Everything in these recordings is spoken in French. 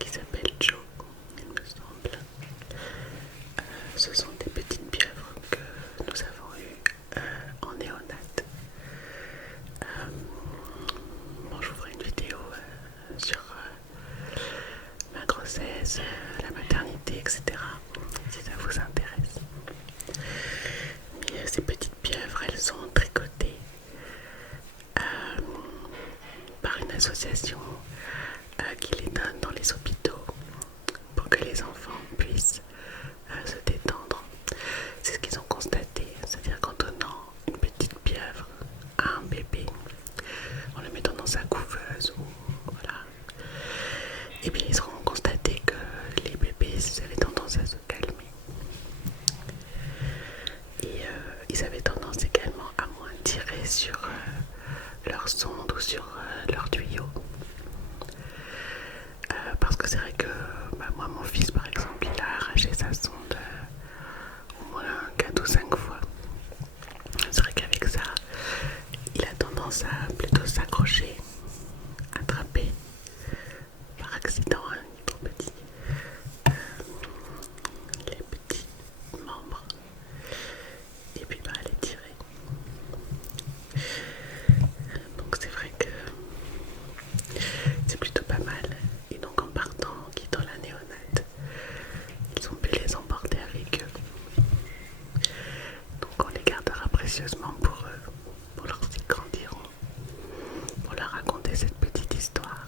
qui s'appelle Joe, il me semble. Ce sont des petites pieuvres que nous avons eues en néonate. Bon, je vous ferai une vidéo sur ma grossesse, la maternité, etc. si ça vous intéresse. Mais ces petites pieuvres, elles sont tricotées par une association qui les donne dans les hôpitaux pour que les enfants puissent se détendre. C'est ce qu'ils ont constaté, c'est-à-dire qu'en donnant une petite pieuvre à un bébé, en le mettant dans sa couveuse, ou voilà, et bien ils auront constaté que les bébés avaient tendance à se calmer. Et ils avaient tendance également à moins tirer sur leur sonde ou sur leur tuyau. Parce que c'est vrai que moi, mon fils par exemple, il a arraché sa sonde au moins 4 ou 5 fois. C'est vrai qu'avec ça, il a tendance à plutôt s'accrocher, attraper par accident, hein, il est trop petit, les petits membres, et puis les tirer. Donc c'est vrai que c'est plutôt pas mal. Et donc en partant, en quittant la néonate, ils ont pu les emporter avec eux. Donc on les gardera précieusement pour eux, pour lorsqu'ils grandiront, pour leur raconter cette petite histoire.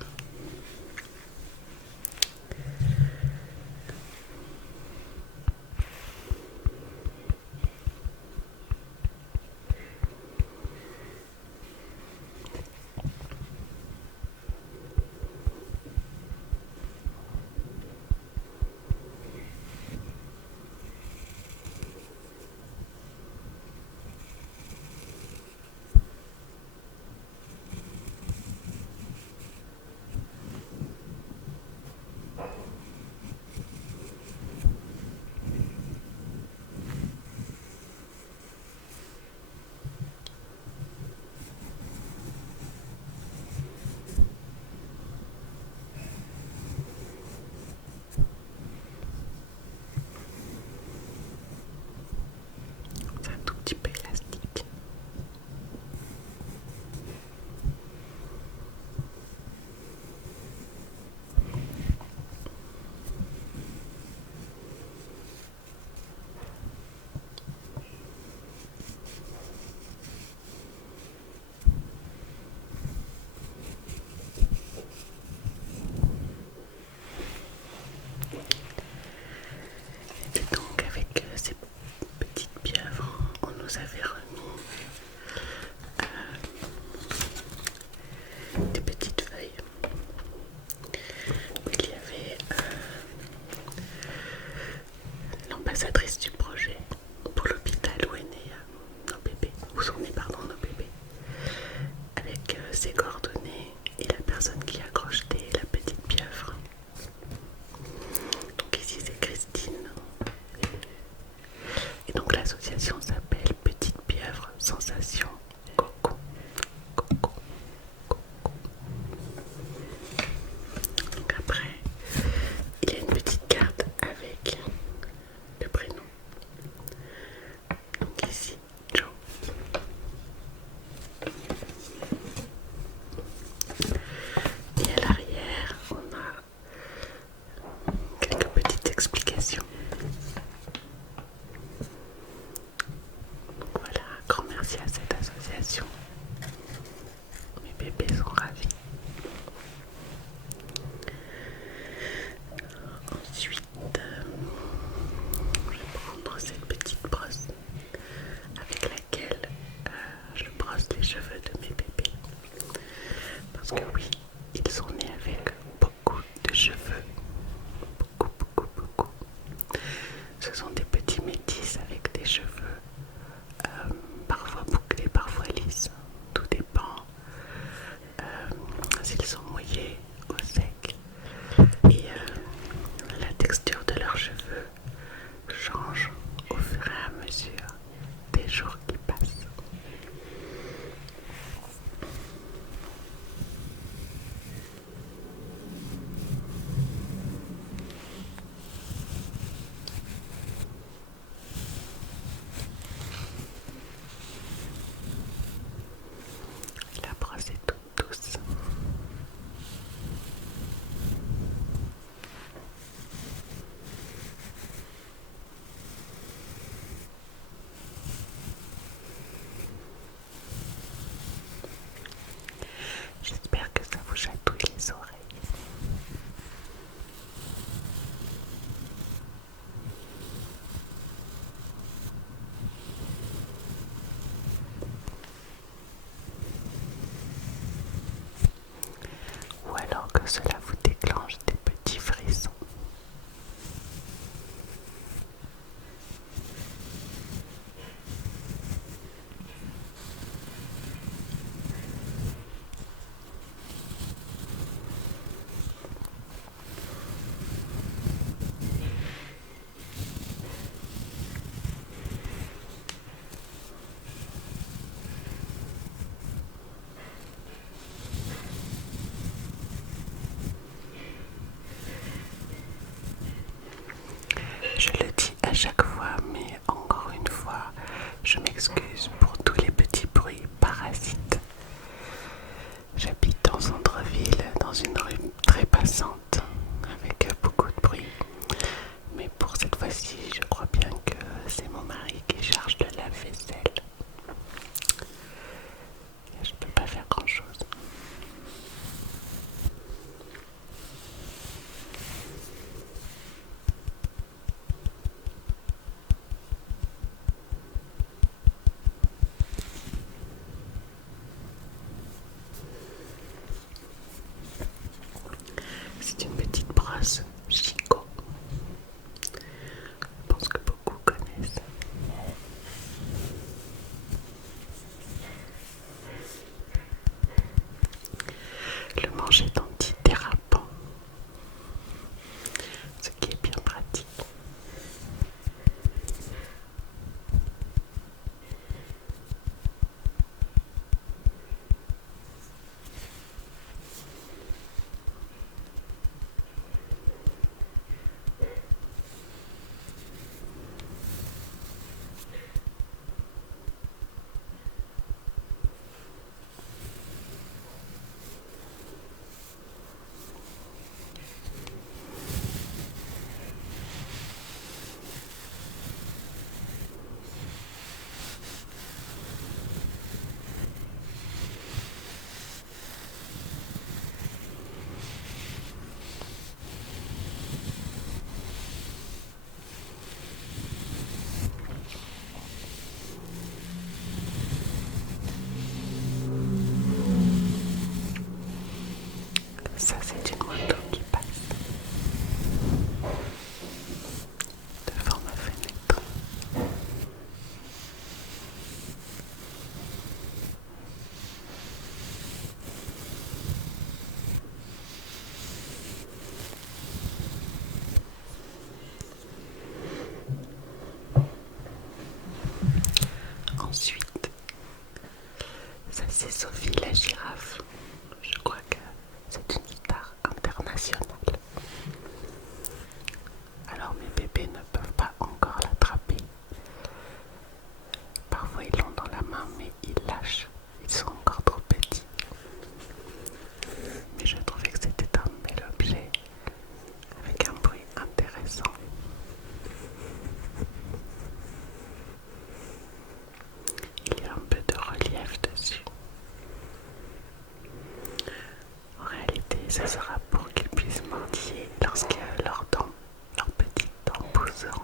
lorsque leurs dents, leurs petites dents pousseront.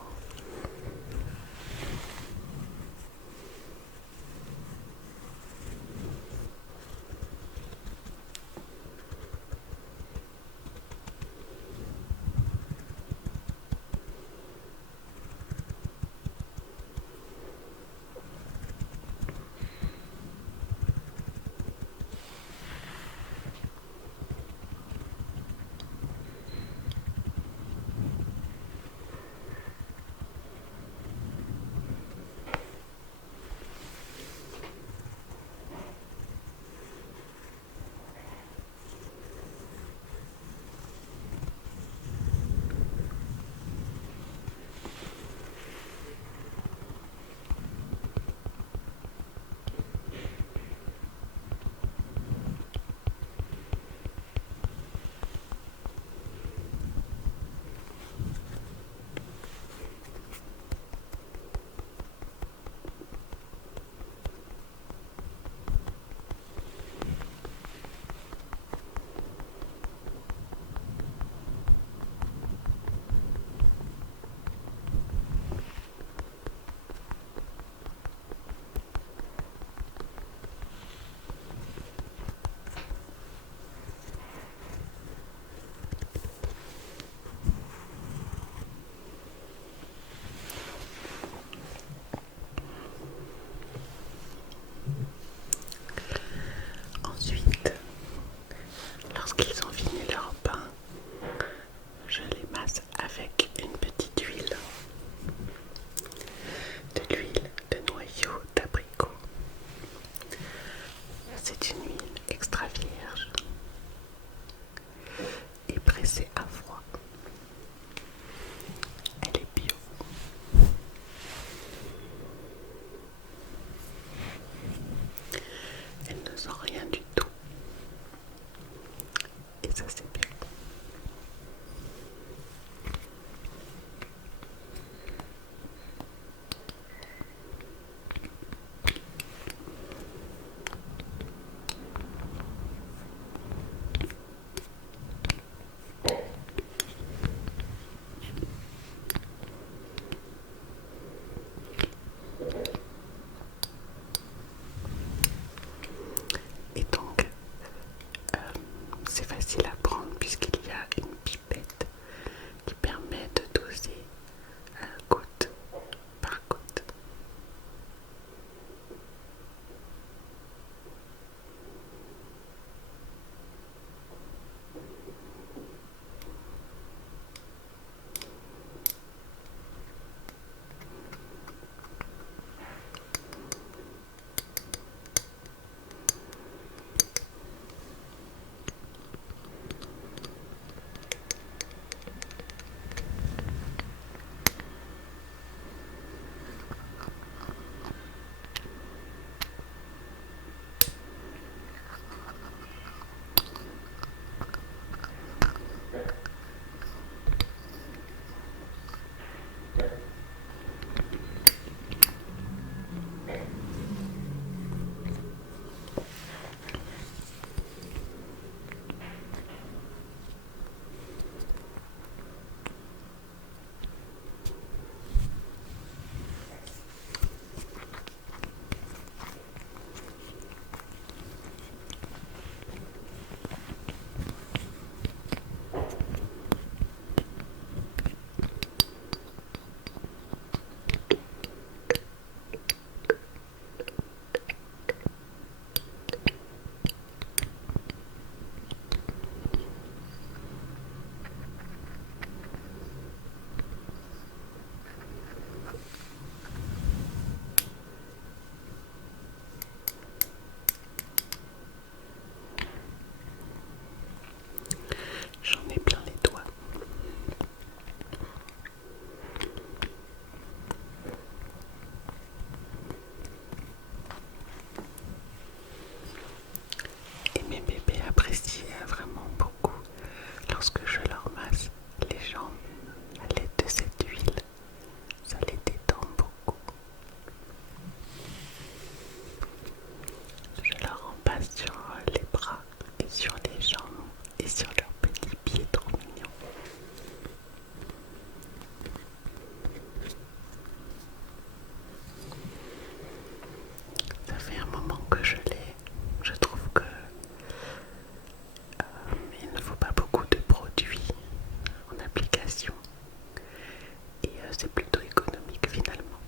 c'est plutôt économique finalement.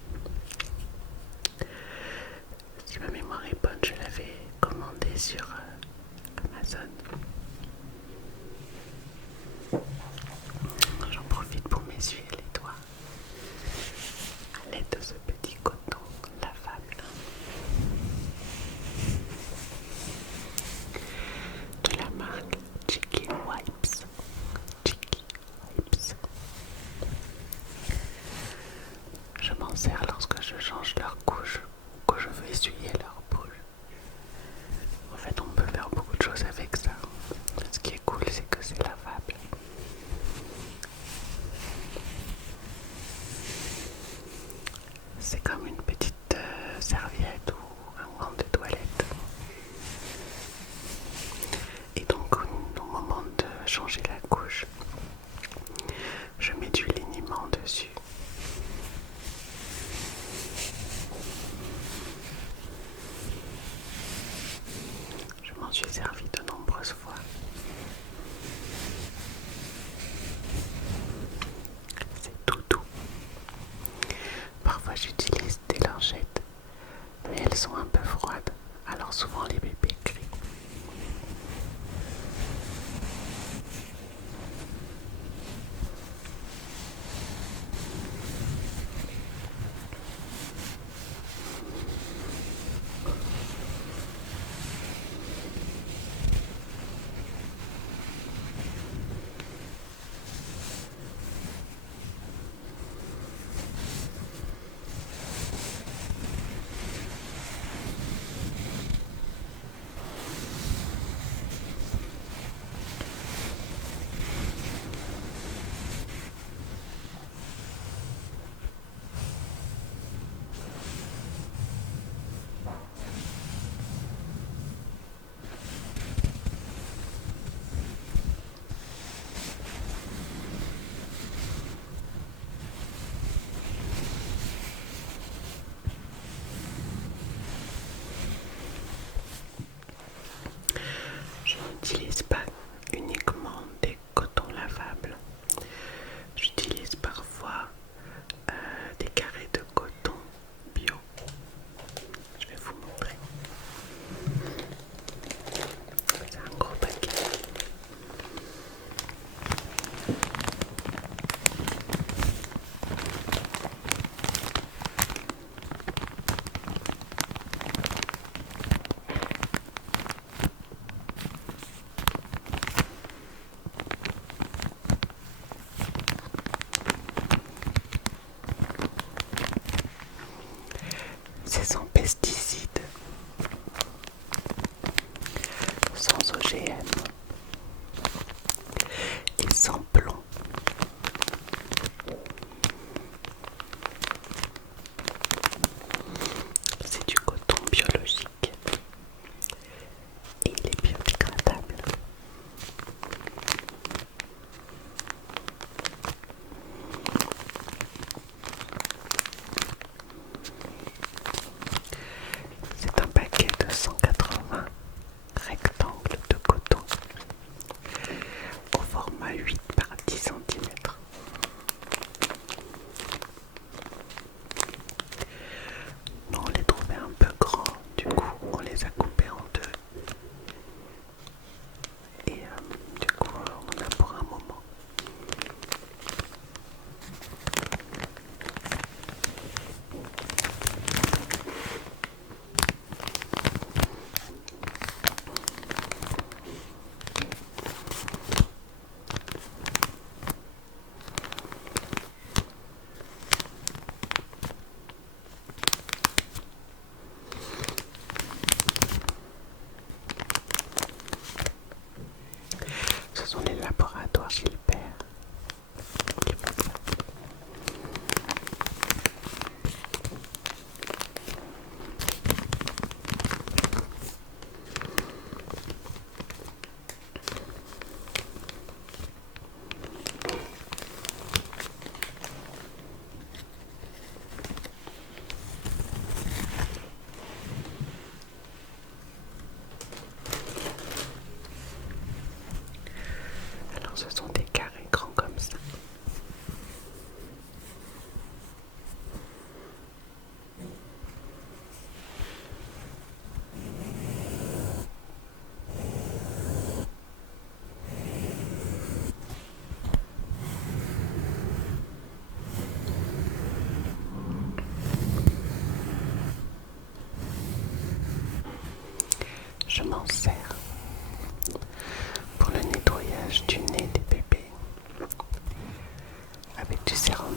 Si ma mémoire est bonne, je l'avais commandé sur Amazon. J'en profite pour m'essuyer les doigts à l'aide de ce petit coton lavable de la marque Cheeky Wipes. Cheeky Wipes. Je m'en sers lorsque je change leur couche ou que je veux essuyer leur bouche. En fait, on peut faire beaucoup de choses avec ça. Ce qui est cool, c'est que c'est lavable. C'est comme une petite serviette ou un gant de toilette. Et donc, au moment de changer la couche, je mets du liniment dessus.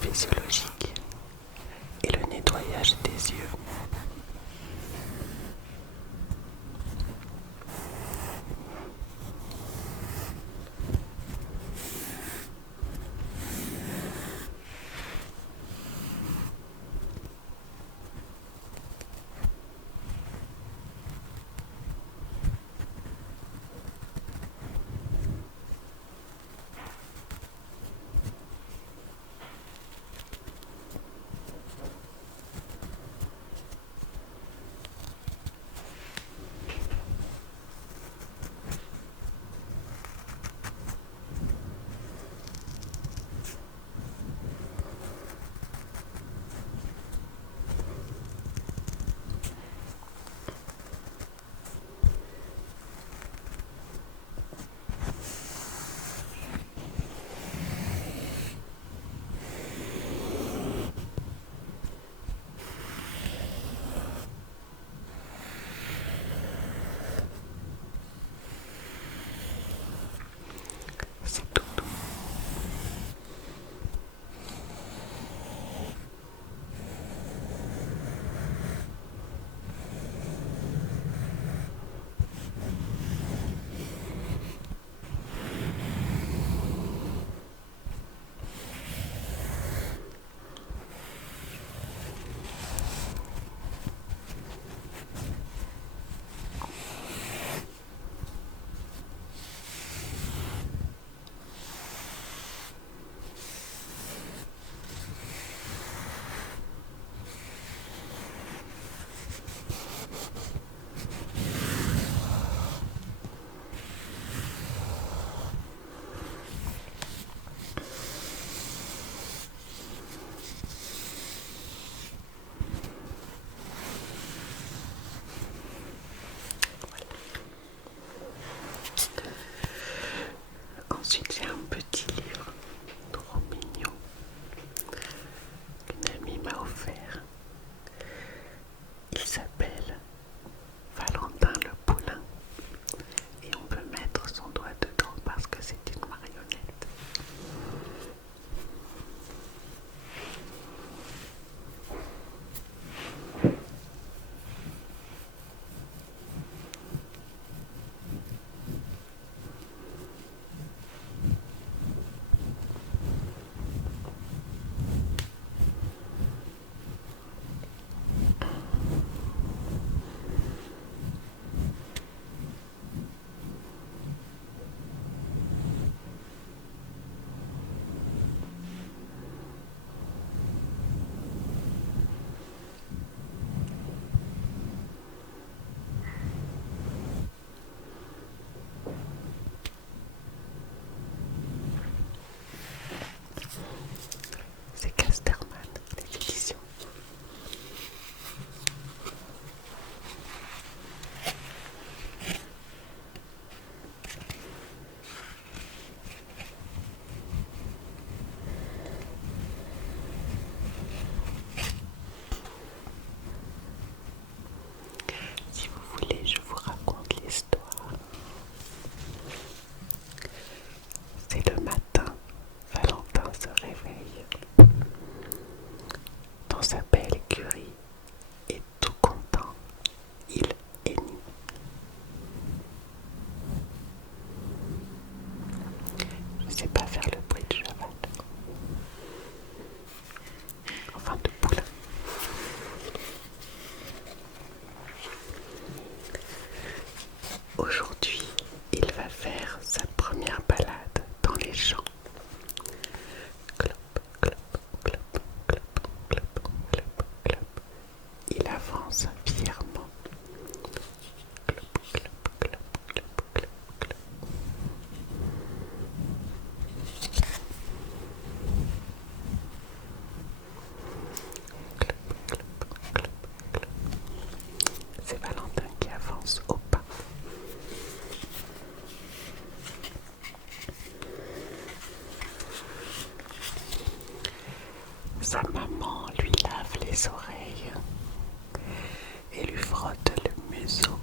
physiologique et le nettoyage des yeux. C'est tout doux. Ensuite, j'ai un petit livre trop mignon qu'une amie m'a offert. Il s'appelle Valentin le Poulain et on peut mettre son doigt dedans parce que c'est une marionnette. C'est Casterman, les éditions. Si vous voulez, je vous raconte l'histoire. C'est le matin, Valentin se réveille dans sa belle écurie et tout content, il hennit. Je ne sais pas faire le bruit de cheval, enfin de poulain. Aujourd'hui, il va faire sa première balade dans les champs. Clop, clop, clop, clop, clop, clop, clop. Il avance fièrement. Clop, clop, clop, clop, clop, clop. C'est Valentin qui avance au pas. Sa maman lui lave les oreilles et lui frotte le museau.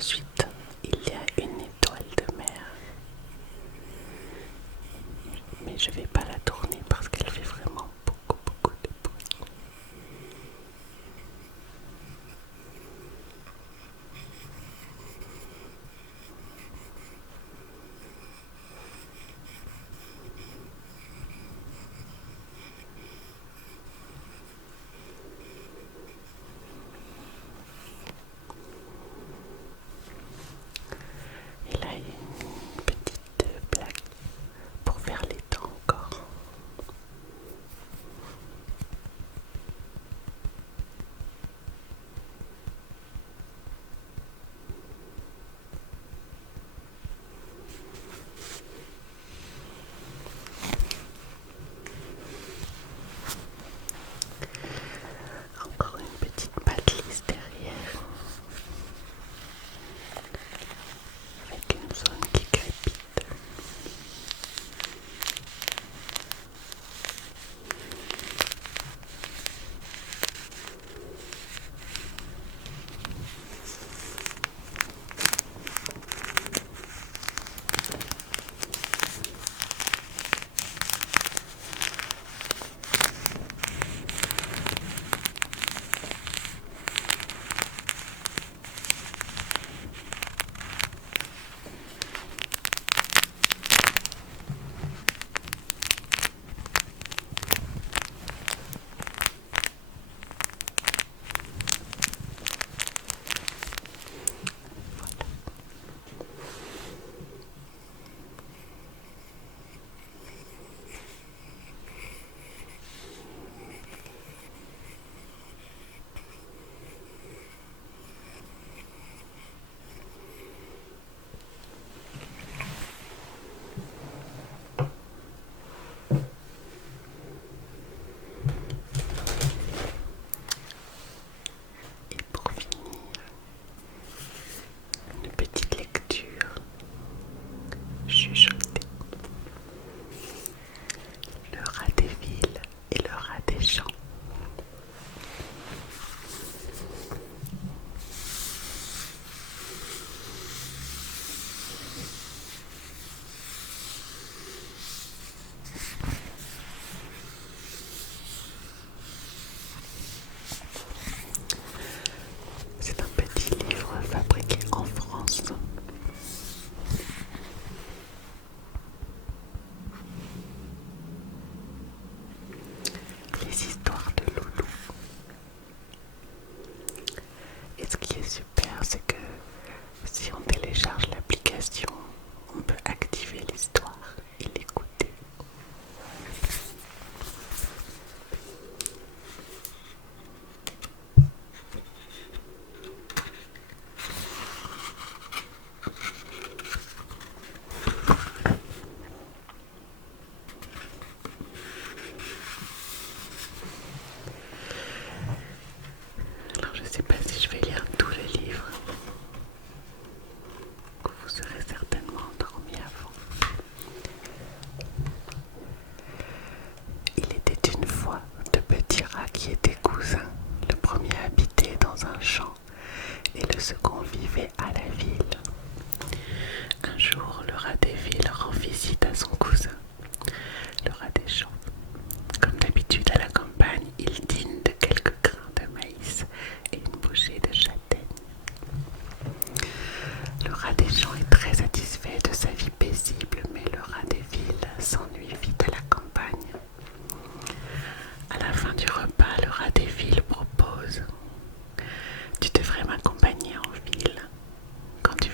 Ensuite, il y a une étoile de mer. Mais je vais pas la tourner parce qu'elle fait vraiment beaucoup de bruit. Et là, il y a une petite plaque pour faire les dents encore. Encore une petite patte-lisse derrière avec une zone qui crépite. Et pour finir, une petite lecture chuchotée. Le rat des villes et le rat des champs. C'est un petit livre fabriqué en France. Les histoires de Loulou. Et ce qui est super, c'est que si on télécharge l'application, on peut activer l'histoire et l'écouter. Alors je ne sais pas si je vais lire tous les livres. Vous serez certainement endormi avant. Il était une fois deux petits rats qui étaient cousins. Le premier habitait dans un champ et le second vivait à la ville. Un jour, le rat des villes rend visite à son cousin, le rat des champs. Comme d'habitude à la campagne, il dîne de quelques grains de maïs et une bouchée de châtaigne. Le rat des champs est très satisfait de sa vie paisible, mais le rat des villes s'ennuie vite à la campagne. À la fin du repas, le rat des villes propose: tu devrais m'accompagner en ville. Quand tu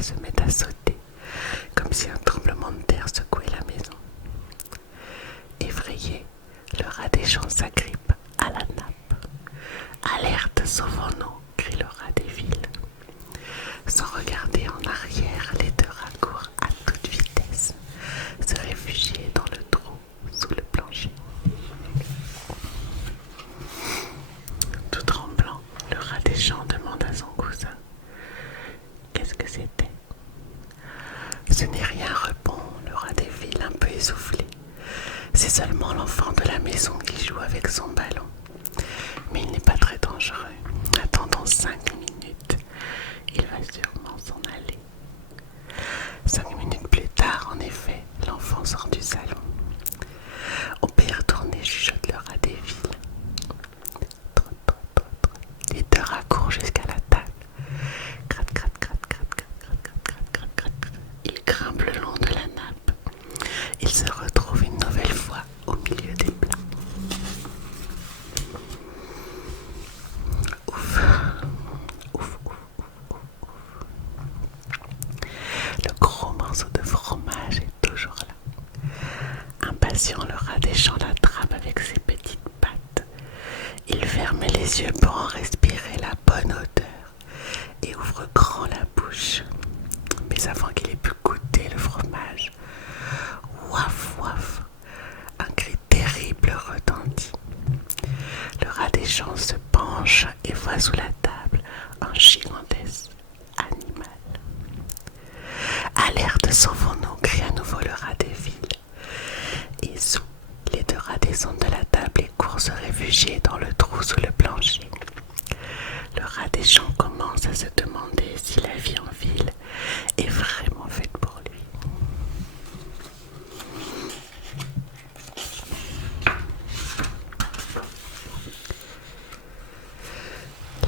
rat se met à sauter, comme si un tremblement de terre secouait la maison. Effrayé, le rat des champs s'agrippe à la nappe. Alerte, sauvons-nous, crie le rat des villes. Sans regarder en arrière, les deux rats courent à toute vitesse, se réfugier dans le trou sous le plancher. Tout tremblant, le rat des champs demande à son cousin: qu'est-ce que c'était? Ce n'est rien, répond le rat des villes un peu essoufflé. C'est seulement l'enfant de la maison qui joue avec son ballon. Mais il n'est pas très dangereux. Attendons 5 minutes. Il va sûrement s'en aller. 5 minutes plus tard, en effet, l'enfant sort du salon. On peut y retourner, chuchote le rat des villes. Trot, trot, trot, trot. Les deux rats courent jusqu'à la table. Gratte, gratte, gratte, gratte, gratte, gratte, gratte, gratte, gratte, gratte. Ils grimpent le long de la nappe. Ils se retrouvent une nouvelle fois au milieu des plats. Ouf, ouf, ouf, ouf, ouf. Le gros morceau de fromage est toujours là. Impatient, le rat des champs l'attrape avec ses petites pattes. Il ferme les yeux pour en respirer la bonne odeur et ouvre grand la bouche. Mais avant qu'il ait pu goûter le fromage, ouaf, ouaf, un cri terrible retentit. Le rat des champs se penche et voit sous la table un gigantesque animal. Alerte, sauvons-nous, crie à nouveau le rat des villes. Et sous, les deux rats descendent de la table et courent se réfugier dans le trou sous le plancher. Le rat des champs commence à se demander si la vie en ville est vraiment faite pour lui.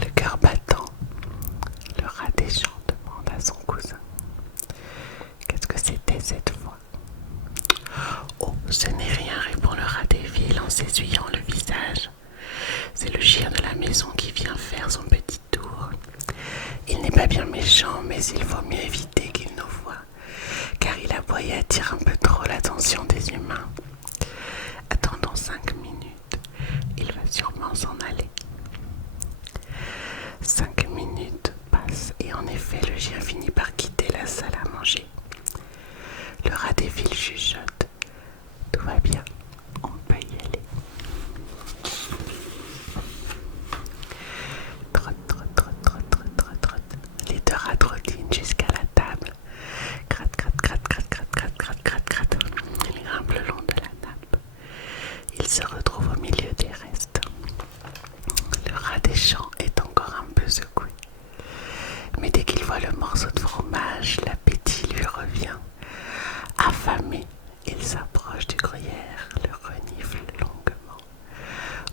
Le cœur battant, le rat des champs demande à son cousin: qu'est-ce que c'était cette fois? Oh, ce n'est rien, répond le rat des villes en s'essuyant le visage. C'est le chien de la maison qui vient faire son petit tour. Il n'est pas bien méchant, mais il vaut mieux éviter qu'il nous voie, car il aboie et attire un peu trop l'attention des humains. Attendons 5 minutes, il va sûrement s'en aller. 5 minutes passent et en effet le chien finit par quitter la salle à manger. Le rat des villes chuchote: tout va bien, on peut y aller. Trotte, trotte, trotte, trotte, trotte, trotte, trotte. Les deux rats trottinent jusqu'à la table. Gratte, gratte, gratte, gratte, gratte, gratte, gratte, gratte, gratte. Ils grimpent le long de la nappe. Ils se retrouvent au milieu des restes. Le rat des champs est encore un peu secoué. Mais dès qu'il voit le morceau de fromage, l'appétit lui revient. Affamé, il s'approche du gruyère, le renifle longuement,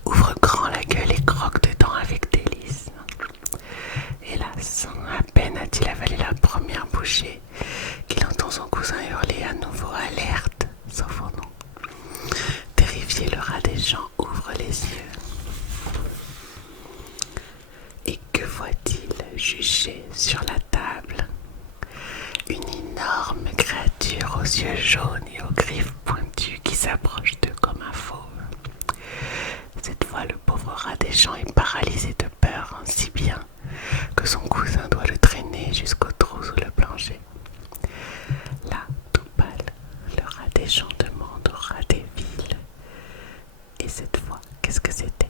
ouvre grand la gueule et croque dedans avec délice. Hélas, à peine a-t-il avalé la première bouchée qu'il entend son cousin hurler à nouveau: alerte, sauvons-nous. Terrifié, le rat des champs ouvre les yeux. Et que voit-il jucher sur la table? Une énorme créature aux yeux jaunes et aux griffes pointues qui s'approche d'eux comme un fauve. Cette fois, le pauvre rat des champs est paralysé de peur, si bien que son cousin doit le traîner jusqu'au trou sous le plancher. Là, tout pâle, le rat des champs demande au rat des villes: et cette fois, qu'est-ce que c'était?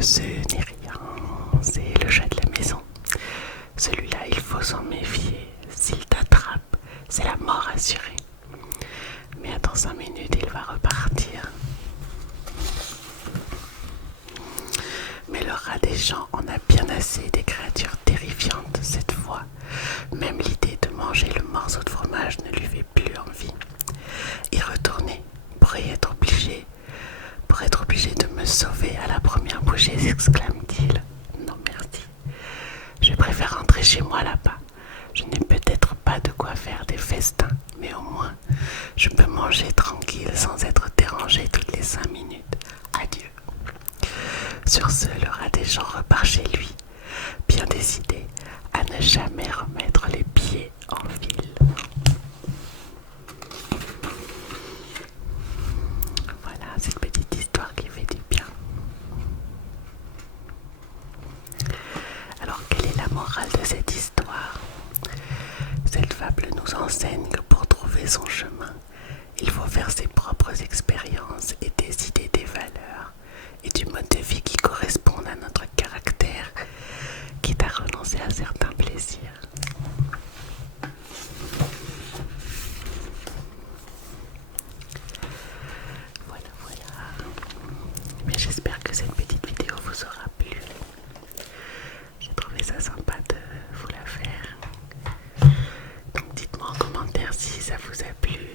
Ce n'est rien, c'est le chat de la maison. Celui-là, il faut s'en méfier. S'il t'attrape, c'est la mort assurée. Mais attends 5 minutes, il va repartir. Mais le rat des champs en a bien assez des créatures terrifiantes cette fois. Même l'idée de manger le morceau de fromage ne lui fait plus envie. Y retourner pourrait être obligé. Pour être obligé de me sauver à la première bouchée, s'exclame-t-il. Non merci. Je préfère rentrer chez moi là-bas. Je n'ai peut-être pas de quoi faire des festins, mais au moins, je peux manger tranquille sans être dérangé toutes les 5 minutes. Adieu. Sur ce, le rat des champs repart chez lui, bien décidé à ne jamais remettre les pieds en ville. Voilà, cette petite histoire qui fait du bien. Alors, quelle est la morale de cette histoire? Cette fable nous enseigne que pour trouver son chemin, il faut faire ses propres expériences et décider des valeurs et du mode de vie qui correspondent à notre caractère, quitte à renoncer à certains plaisirs. Voilà, voilà. Mais j'espère que cette petite vidéo vous aura plu. J'ai trouvé ça sympa de vous la faire. Donc dites-moi en commentaire si ça vous a plu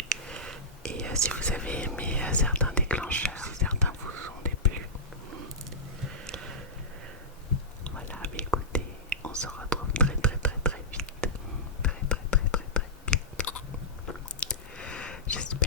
et si vous avez aimé certains déclencheurs, si certains vous ont déplu. Voilà, mais écoutez, on se retrouve très vite. Très vite. J'espère